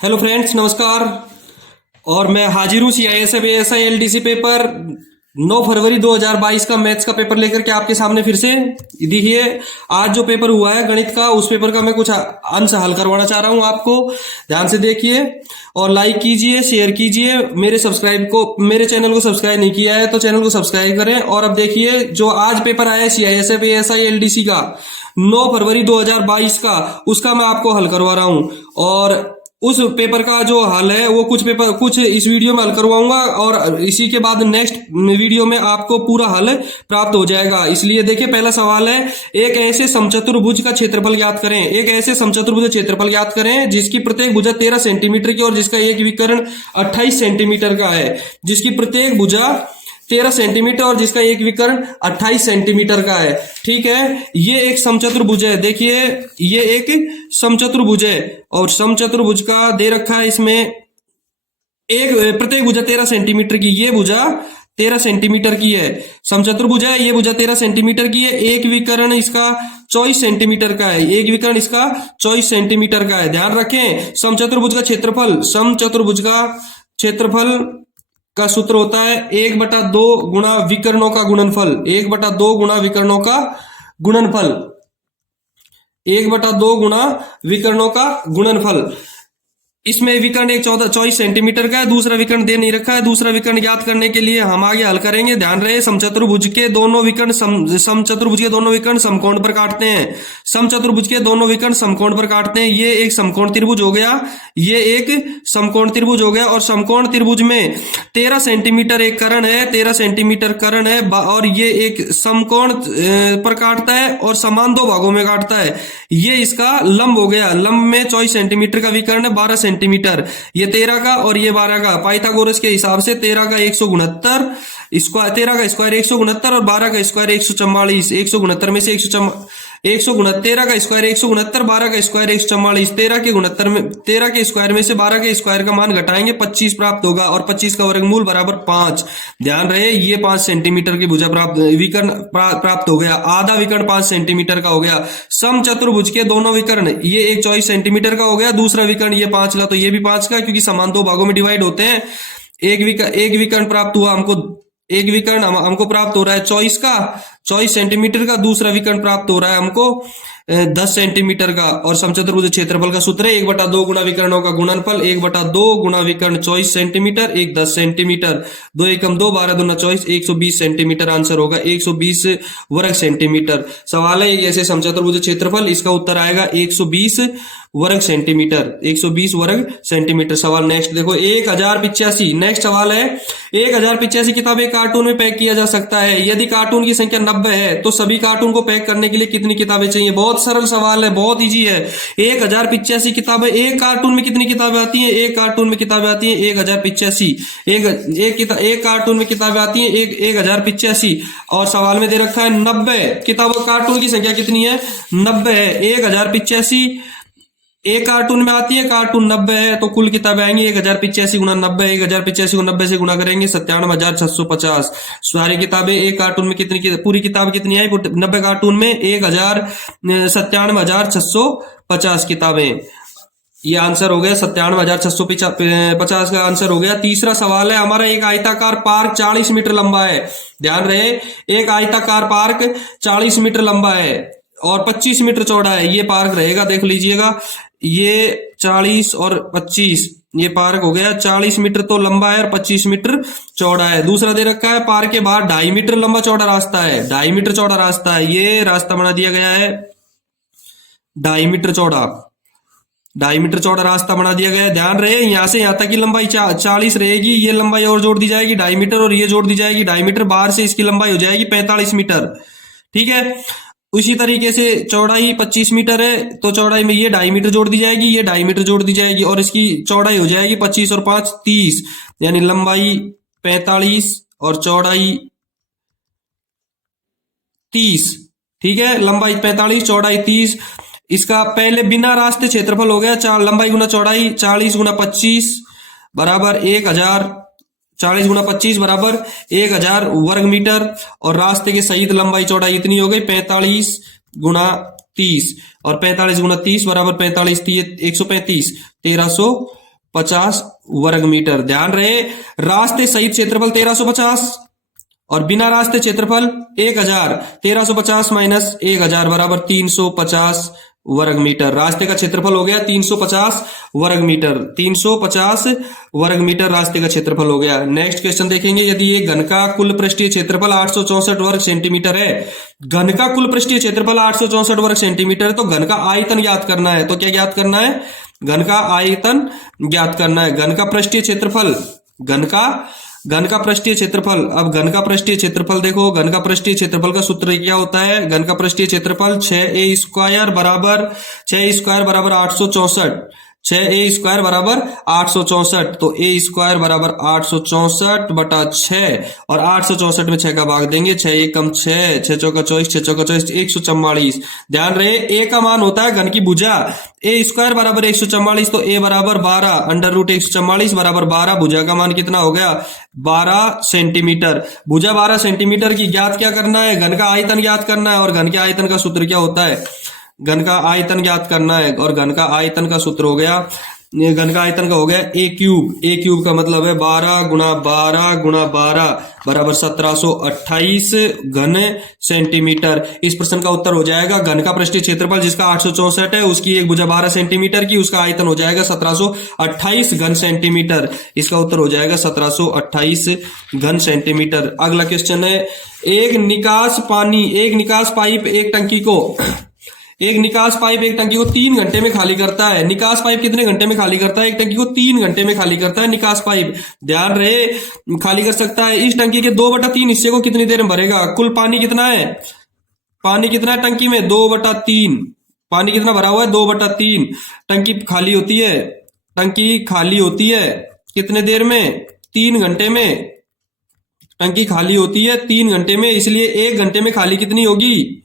Hello friends, नमस्कार। और मैं हाजिर हूँ CISF ASI LDC पेपर 9 फरवरी 2022 का मैथ्स का पेपर लेकर के आपके सामने फिर से। देखिए, आज जो पेपर हुआ है गणित का, उस पेपर का मैं कुछ अंश हल करवाना चाह रहा हूँ आपको। ध्यान से देखिए और लाइक कीजिए, शेयर कीजिए। मेरे चैनल को सब्सक्राइब नहीं किया है तो चैनल को सब्सक्राइब करें। और अब देखिए, जो आज पेपर आया है CISF ASI LDC का 9 फरवरी 2022 का, उसका मैं आपको हल करवा रहा हूँ। और उस पेपर का जो हल है वो कुछ इस वीडियो में हल करवाऊंगा और इसी के बाद नेक्स्ट वीडियो में आपको पूरा हल प्राप्त हो जाएगा। इसलिए देखिए, पहला सवाल है, एक ऐसे समचतुर्भुज का क्षेत्रफल ज्ञात करें। एक ऐसे समचतुर्भुज का क्षेत्रफल ज्ञात करें जिसकी प्रत्येक भुजा 13 सेंटीमीटर की और जिसका एक विकर्ण 28 सेंटीमीटर का है। जिसकी प्रत्येक भुजा 13 सेंटीमीटर और जिसका एक विकर्ण 28 सेंटीमीटर का है। ठीक है, ये एक समचतुर्भुज है। देखिए, ये एक समचतुर्भुज है और समचतुर्भुज का दे रखा है इसमें एक प्रत्येक भुजा 13 सेंटीमीटर की। ये भुजा 13 सेंटीमीटर की है, समचतुर्भुज है। ये भुजा 13 सेंटीमीटर की है। एक विकर्ण इसका 24 सेंटीमीटर का है। एक विकर्ण इसका 24 सेंटीमीटर का है। ध्यान रखें, समचतुर्भुज का क्षेत्रफल का सूत्र होता है 1/2 गुणा विकर्णों का गुणनफल। 1/2 गुणा विकर्णों का गुणनफल। 1/2 गुणा विकर्णों का गुणनफल। इसमें विकर्ण एक 24 सेंटीमीटर का है, दूसरा विकर्ण दे नहीं रखा है। दूसरा विकर्ण ज्ञात करने के लिए हम आगे हल करेंगे। ध्यान रहे, समचतुर्भुज के दोनों विकर्ण समकोण पर काटते हैं। समचतुर्भुज के दोनों विकर्ण समकोण पर काटते हैं। ये एक समकोण त्रिभुज हो गया, ये एक समकोण त्रिभुज हो गया। और समकोण त्रिभुज में 13 सेंटीमीटर एक कर्ण है, 13 सेंटीमीटर कर्ण है और ये एक समकोण पर काटता है और समान दो भागों में काटता है। ये इसका लंब हो गया। लंब में 24 सेंटीमीटर का विकर्ण है, 12 सेंटीमीटर। ये 13 का और ये 12 का। पाइथागोरस के हिसाब से 13 का 169 स्क्वायर, 13 का स्क्वायर 169 और 12 का स्क्वायर 144। 169 में से 13 का स्क्वायर 169, 12 का स्क्वायर 144। 13 के स्क्वायर में से 12 के स्क्वायर का मान घटाएंगे, 25 प्राप्त होगा और 25 का वर्गमूल बराबर 5। ध्यान रहे, ये 5 सेंटीमीटर की भुजा विकर्ण प्राप्त हो गया। आधा विकर्ण 5 सेंटीमीटर का हो गया। समचतुर्भुज के दोनों विकर्ण, ये एक 24 सेंटीमीटर का हो गया, दूसरा विकर्ण ये 5 का, तो ये भी 5 का, क्योंकि समान दो भागों में डिवाइड होते हैं। एक विकर्ण प्राप्त हुआ हमको, एक विकर्ण हमको प्राप्त हो रहा है 24 सेंटीमीटर का। दूसरा विकर्ण प्राप्त हो रहा है हमको 10 सेंटीमीटर का। और समचतुर्भुज क्षेत्रफल का सूत्र है 1/2 गुणा विकर्णों का गुणनफल। 1/2 गुणा विकर्ण 24 सेंटीमीटर, एक 10 सेंटीमीटर। 2 एकम 2, 12 दूना 24, 120 सेंटीमीटर आंसर होगा। 120 वर्ग सेंटीमीटर। सवाल है, ऐसे समचतुर्भुज क्षेत्रफल, इसका उत्तर आएगा 120 वर्ग सेंटीमीटर। 120 वर्ग सेंटीमीटर। सवाल नेक्स्ट देखो, 1085। नेक्स्ट सवाल है, 1085 किताबें कार्टून में पैक किया जा सकता है। यदि कार्टून की संख्या 90 है तो सभी कार्टून को पैक करने के लिए कितनी किताबें चाहिए। बहुत सरल सवाल है, बहुत इजी है। 1085 किताबें, एक कार्टून में कितनी किताबें आती हैं? एक कार्टून में किताबें आती हैं 1085। एक कार्टून में किताबें आती हैं 1085। और सवाल में दे रखा है 90 किताबों, कार्टून की संख्या कितनी है? 90 है। 1085 एक कार्टून में आती है, कार्टून 90 है, तो कुल किताबें आएंगी 1085 गुना 90। 1085 को 90 से गुना करेंगे 97,650। सारी किताबें एक कार्टून में कितनी, पूरी किताब कितनी आई 90 कार्टून में? 97,650 किताबें। ये आंसर हो गया 97,650 का आंसर हो गया। तीसरा सवाल है हमारा, एक आयताकार पार्क 40 मीटर लंबा है। ध्यान रहे, एक आयताकार पार्क 40 मीटर लंबा है और 25 मीटर चौड़ा है। ये पार्क रहेगा, देख लीजिएगा, ये 40 और 25, ये पार्क हो गया। 40 मीटर तो लंबा है और 25 मीटर चौड़ा है। दूसरा दे रखा है, पार्क के बाहर 2.5 मीटर लंबा चौड़ा रास्ता है। 2.5 मीटर चौड़ा रास्ता है। ये रास्ता बना दिया गया है 2.5 मीटर चौड़ा। 2.5 मीटर चौड़ा रास्ता बना दिया गया है। ध्यान रहे, यहां से यहां तक की लंबाई 40 रहेगी। ये लंबाई और जोड़ दी जाएगी 2.5 मीटर और ये जोड़ दी जाएगी 2.5 मीटर। बाहर से इसकी लंबाई हो जाएगी 45 मीटर। ठीक है, उसी तरीके से चौड़ाई 25 मीटर है तो चौड़ाई में ये 2.5 मीटर जोड़ दी जाएगी, ये 2.5 मीटर जोड़ दी जाएगी और इसकी चौड़ाई हो जाएगी 25 और 5 30, यानी लंबाई 45 और चौड़ाई 30। ठीक है, लंबाई 45, चौड़ाई 30। इसका पहले बिना रास्ते क्षेत्रफल हो गया लंबाई गुना चौड़ाई 40 गुना 25 बराबर 1000। 40 गुना 25 बराबर 1000 वर्ग मीटर। और रास्ते के सहित लंबाई चौड़ाई इतनी हो गई 45 गुना 30 और 45 गुना 30 बराबर 45 135 1300 50 वर्ग मीटर। ध्यान रहे, रास्ते सहित क्षेत्रफल 1350 और बिना रास्ते क्षेत्रफल 1000। 1350 माइनस 1000 बराबर 350 वर्ग मीटर। रास्ते का क्षेत्रफल हो गया 350 वर्ग मीटर। 350 वर्ग मीटर रास्ते का क्षेत्रफल हो गया। नेक्स्ट क्वेश्चन देखेंगे, यदि ये घन का कुल पृष्ठीय क्षेत्रफल 864 वर्ग सेंटीमीटर है, घन का कुल पृष्ठीय क्षेत्रफल 864 वर्ग सेंटीमीटर है, तो घन का आयतन ज्ञात करना है। तो क्या ज्ञात करना है? घन का आयतन ज्ञात करना है। घन का पृष्ठीय क्षेत्रफल, घन का पृष्ठीय क्षेत्रफल। अब घन का पृष्ठीय क्षेत्रफल देखो, घन का पृष्ठीय क्षेत्रफल का सूत्र क्या होता है? घन का पृष्ठीय क्षेत्रफल 6a स्क्वायर बराबर 864। 6a² बराबर 864। तो a स्क्वायर बराबर 864 बटा 6 और 864 में 6 का भाग देंगे। 6 एकम 6, 6 चौका 24, 6 चौका 24, 144। ध्यान रहे, a का मान होता है घन की भुजा। a स्क्वायर बराबर 144, तो a बराबर 12 अंडर रूट 144 बराबर 12। भुजा का मान कितना हो गया? 12 सेंटीमीटर। भुजा 12 सेंटीमीटर की ज्ञात क्या करना है? घन का आयतन ज्ञात करना है। और घन के आयतन का सूत्र क्या होता है? घन का आयतन ज्ञात करना है। और घन का आयतन का सूत्र हो गया, घन का आयतन का हो गया a क्यूब। a क्यूब का मतलब है 12 गुणा 12 गुणा 12 बराबर 1728 घन सेंटीमीटर। इस प्रश्न का उत्तर हो जाएगा, घन का पृष्ठीय क्षेत्रफल जिसका 864 है, उसकी एक भुजा 12 सेंटीमीटर की, उसका आयतन हो जाएगा 1728 घन सेंटीमीटर। इसका उत्तर हो जाएगा 1728 घन सेंटीमीटर। अगला क्वेश्चन है, एक निकास पाइप एक टंकी को 3 घंटे में खाली करता है। निकास पाइप कितने घंटे में खाली करता है? एक टंकी को 3 घंटे में खाली करता है निकास पाइप। ध्यान रहे, खाली कर सकता है। इस टंकी के 2/3 हिस्से को कितनी देर में भरेगा? कुल पानी कितना है? पानी कितना है टंकी में? 2/3। पानी कितना भरा हुआ है? 2/3। टंकी खाली होती है कितने देर में? 3 घंटे में। टंकी खाली होती है 3 घंटे में, इसलिए 1 घंटे में खाली कितनी होगी?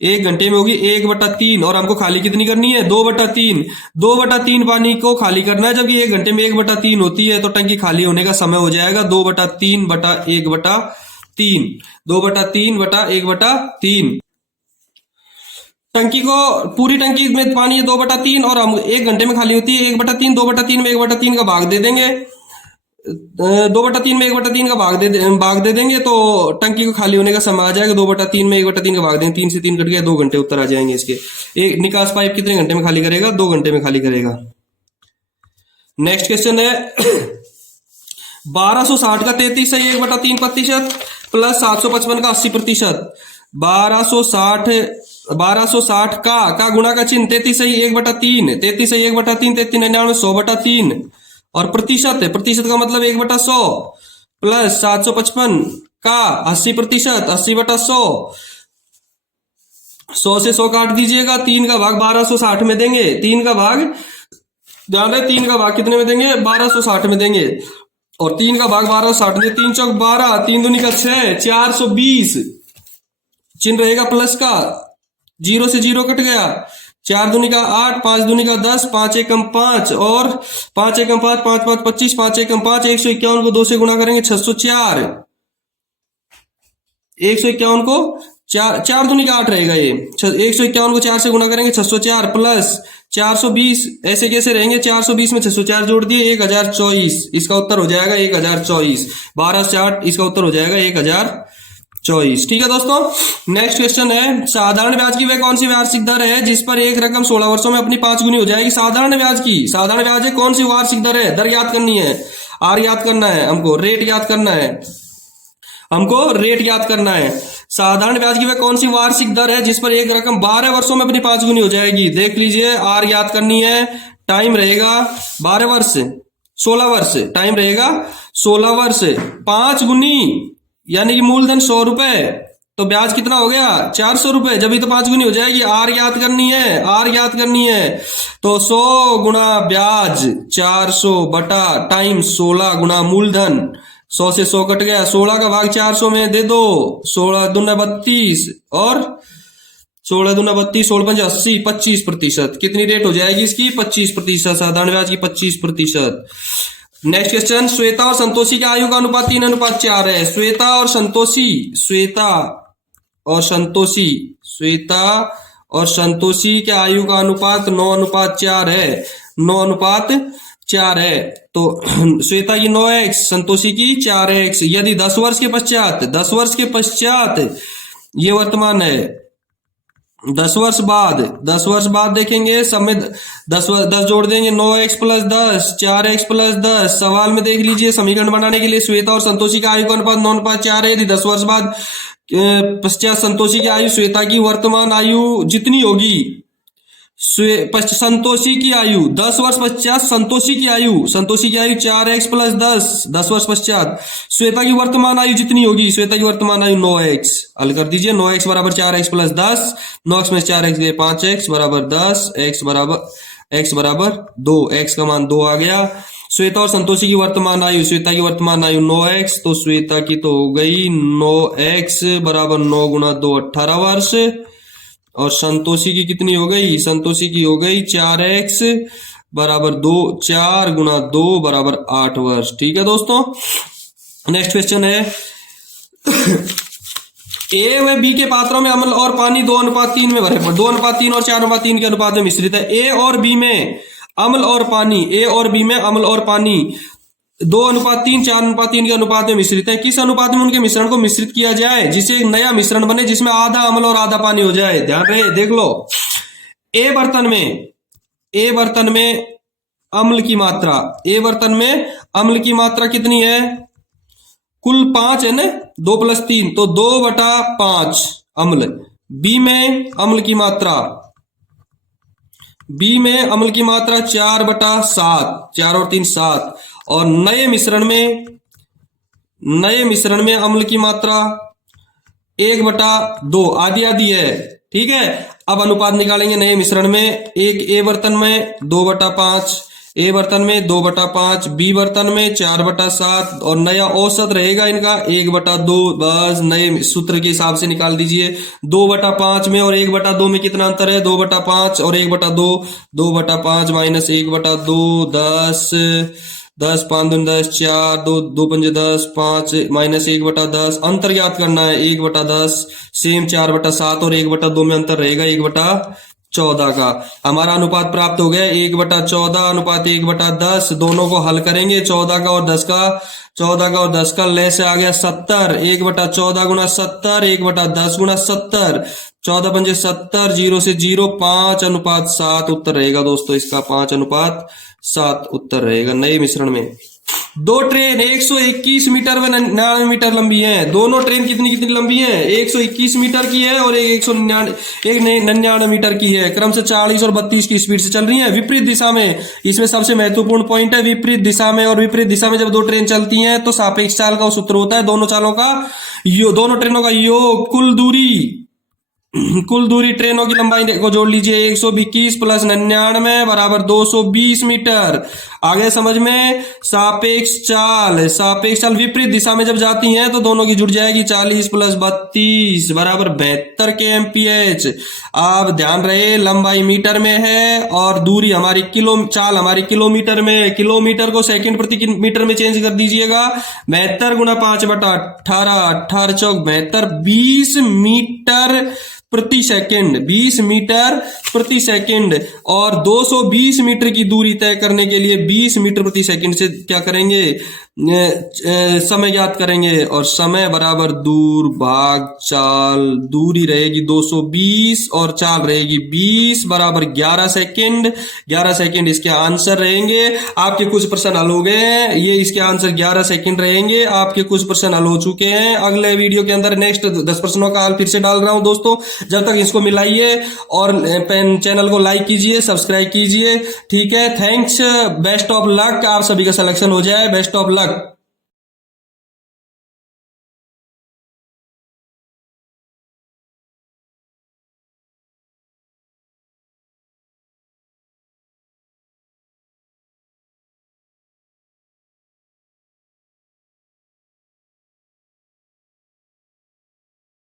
1 घंटे में होगी 1/3। और हमको खाली कितनी करनी है? 2/3। 2/3 पानी को खाली करना है, जबकि 1 घंटे में 1/3 होती है। तो टंकी खाली होने का समय हो जाएगा 2/3 बटा 1/3। 2/3 बटा 1/3। टंकी को, पूरी टंकी में पानी है 2/3 और हम 1 घंटे में खाली होती है 1/3। 2/3 में 1/3 का भाग दे देंगे। 2/3 में 1/3 का भाग दे देंगे तो टंकी को खाली होने का समय आ जाएगा। 2/3 में 1/3 का भाग देंगे, 3 से 3 कट गया, 2 घंटे उत्तर आ जाएंगे इसके। एक निकास पाइप कितने घंटे में खाली करेगा? 2 घंटे में खाली करेगा। नेक्स्ट क्वेश्चन है 1260 का 33/3% प्लस 755 का 80%। 1260 का गुणा का चिन्ह 33/1/3, 33/1/3, 3399, 100/3 और प्रतिशत है। प्रतिशत का मतलब 1/100 प्लस 755 का 80%, 80/100। 100 से 100 काट दीजिएगा, 3 का भाग 1260 में देंगे। 3 का भाग, ध्यान रहे, 3 का भाग कितने में देंगे? 1260 में देंगे। और 3 का भाग 1260 में, 3 चौक 12, 3 दूनी का 6, 420। चिन्ह रहेगा प्लस का, 0 से 0 कट गया। 4 दूनी का 8, 5 दूनी का 10, 5 एकम 5 और 5 एकम 5, 5 5 25, 5 एकम 5, 151 को 2 से गुणा करेंगे 604। 151 को 4 दूनी का 8 रहेगा ये। 151 को 4 से गुणा करेंगे 604 प्लस 420। ऐसे कैसे रहेंगे? 420 में 604 जोड़ दिए 1024। इसका उत्तर हो जाएगा 1024। 12 से 8, इसका उत्तर हो जाएगा 1024। ठीक है दोस्तों, नेक्स्ट क्वेश्चन है, साधारण ब्याज की वह कौन सी वार्षिक दर है जिस पर एक रकम 16 वर्षों में अपनी 5 गुनी हो जाएगी? साधारण ब्याज है, कौन सी वार्षिक दर है? दर याद करनी है, आर याद करना है हमको, रेट याद करना है। साधारण ब्याज की वह कौन सी वार्षिक दर है जिस पर एक रकम 12 वर्षों में अपनी 5 गुनी हो जाएगी? देख लीजिए, आर याद करनी है। टाइम रहेगा 12 वर्ष, 16 वर्ष, टाइम रहेगा 16 वर्ष। 5 गुनी यानी कि मूलधन 100 रुपए, तो ब्याज कितना हो गया? 400 रुपए, जब भी तो 5 गुनी हो जाएगी। आर याद करनी है। तो 100 गुणा ब्याज 400 बटा टाइम 16 गुणा मूलधन। 100 से 100 कट गया, 16 का भाग 400 में दे दो, 16 दूना 32 और 16 दूना 32, 16 पंजे 80, 25%। कितनी रेट हो जाएगी इसकी? 25%। साधारण ब्याज की 25%। नेक्स्ट क्वेश्चन, श्वेता और संतोषी के आयु का अनुपात 3:4 है। श्वेता और संतोषी के आयु का अनुपात 9:4 है। 9:4 4 है, तो श्वेता की 9x, संतोषी की 4x। यदि 10 वर्ष के पश्चात, 10 वर्ष के पश्चात ये वर्तमान है, 10 वर्ष बाद, 10 वर्ष बाद देखेंगे सब में 10 जोड़ देंगे, 9x प्लस 10, 4x प्लस 10। सवाल में देख लीजिए, समीकरण बनाने के लिए श्वेता और संतोषी का आयु का अनुपात 9:4 है। यदि 10 वर्ष बाद पश्चात संतोषी की आयु श्वेता की वर्तमान आयु जितनी होगी, संतोषी की आयु 10 वर्ष पश्चात संतोषी की आयु 4x प्लस 10 वर्ष पश्चात श्वेता की वर्तमान आयु जितनी होगी, श्वेता की वर्तमान आयु 9x। हल कर दीजिए, 9x बराबर 4x प्लस 10, 9x में 4x गए 5x बराबर 10, x बराबर 2, x का मान 2 आ गया। श्वेता और संतोषी की वर्तमान आयु, श्वेता की वर्तमान आयु 9x, तो श्वेता की तो हो गई 9x बराबर 9 गुणा 2 18 वर्ष, और संतोषी की कितनी हो गई, संतोषी की हो गई 4x बराबर 2, 4 गुणा 2 बराबर 8 वर्ष। ठीक है दोस्तों, नेक्स्ट क्वेश्चन है ए व बी के पात्रों में अम्ल और पानी 2:3 में भरे, 2:3 और 4:3 के अनुपात में मिश्रित है। ए और बी में अम्ल और पानी, ए और बी में अम्ल और पानी 2:3, 4:3 के अनुपात में मिश्रित है। किस अनुपात में उनके मिश्रण को मिश्रित किया जाए जिससे एक नया मिश्रण बने जिसमें आधा अम्ल और आधा पानी हो जाए। ध्यान रहे, देख लो, ए बर्तन में अम्ल की मात्रा, ए बर्तन में अम्ल की मात्रा कितनी है, कुल 5 है ना, 2 + 3 तो 2/5 अम्ल। बी में अम्ल की मात्रा, बी में अम्ल की मात्रा 4/7, 4 और 3 7, और नए मिश्रण में अम्ल की मात्रा 1/2, आधी आधी है। ठीक है, अब अनुपात निकालेंगे नए मिश्रण में, एक ए बर्तन में 2/5, ए बर्तन में 2/5, बी बर्तन में 4/7, और नया औसत रहेगा इनका 1/2। बस नए सूत्र के हिसाब से निकाल दीजिए। 2/5 में और 1/2 में कितना अंतर है, 2/5 और 1/2, 2/5 माइनस 1/2, 10, 10 5 दूनी 10, 4 2 2 5 10, 5 माइनस 1/10, अंतर ज्ञात करना है 1/10, सेम 4/7 और 1/2 में अंतर रहेगा 1/14 का। हमारा अनुपात प्राप्त हो गया 1/14 अनुपात 1/10। दोनों को हल करेंगे, 14 का और 10 का, 14 का और 10 का ले से आ गया 70, 1/14 गुणा 70, 1/10 गुणा 70, 14 पंजे 70, 0 से 0, 5:7 उत्तर रहेगा दोस्तों इसका, 5:7 उत्तर रहेगा। नए मिश्रण में दो ट्रेन 121 मीटर व 99 मीटर लंबी है। दोनों ट्रेन कितनी लंबी है, 121 मीटर की है और 199 मीटर की है। क्रम से 40 और 32 की स्पीड से चल रही है विपरीत दिशा में। इसमें सबसे महत्वपूर्ण पॉइंट है विपरीत दिशा में, और विपरीत दिशा में जब दो ट्रेन चलती हैं तो सापेक्ष चाल का सूत्र होता है दोनों चालों का दोनों ट्रेनों का योग। कुल दूरी ट्रेनों की लंबाई को जोड़ लीजिए, 121 + 99 बराबर 220 मीटर। आगे समझ में, सापेक्ष चाल विपरीत दिशा में जब जाती हैं तो दोनों की जुड़ जाएगी, 40 + 32 बराबर 72 kmph। अब ध्यान रहे, लंबाई मीटर में है और दूरी हमारी चाल हमारी किलोमीटर में। किलोमीटर को सेकंड प्रति मीटर में चेंज कर दीजिएगा, 72 गुणा 5/18, 18 चौक 72, 20 मीटर प्रति सेकंड, 20 मीटर प्रति सेकंड। और 220 मीटर की दूरी तय करने के लिए 20 मीटर प्रति सेकंड से क्या करेंगे, समय ज्ञात करेंगे, और समय बराबर दूर भाग चाल। दूरी रहेगी 220 और चाल रहेगी 20 बराबर 11 सेकंड। 11 सेकंड इसके आंसर रहेंगे। आपके कुछ प्रश्न हल हो गए हैं, ये इसके आंसर 11 सेकंड रहेंगे। आपके कुछ प्रश्न हल हो चुके हैं। अगले वीडियो के अंदर नेक्स्ट 10 प्रश्नों का हल फिर से डाल रहा हूं दोस्तों। जब तक इसको मिलाइए और चैनल को लाइक कीजिए, सब्सक्राइब कीजिए। ठीक है, थैंक्स, बेस्ट ऑफ लक। आप सभी का सिलेक्शन हो जाए, बेस्ट ऑफ लक।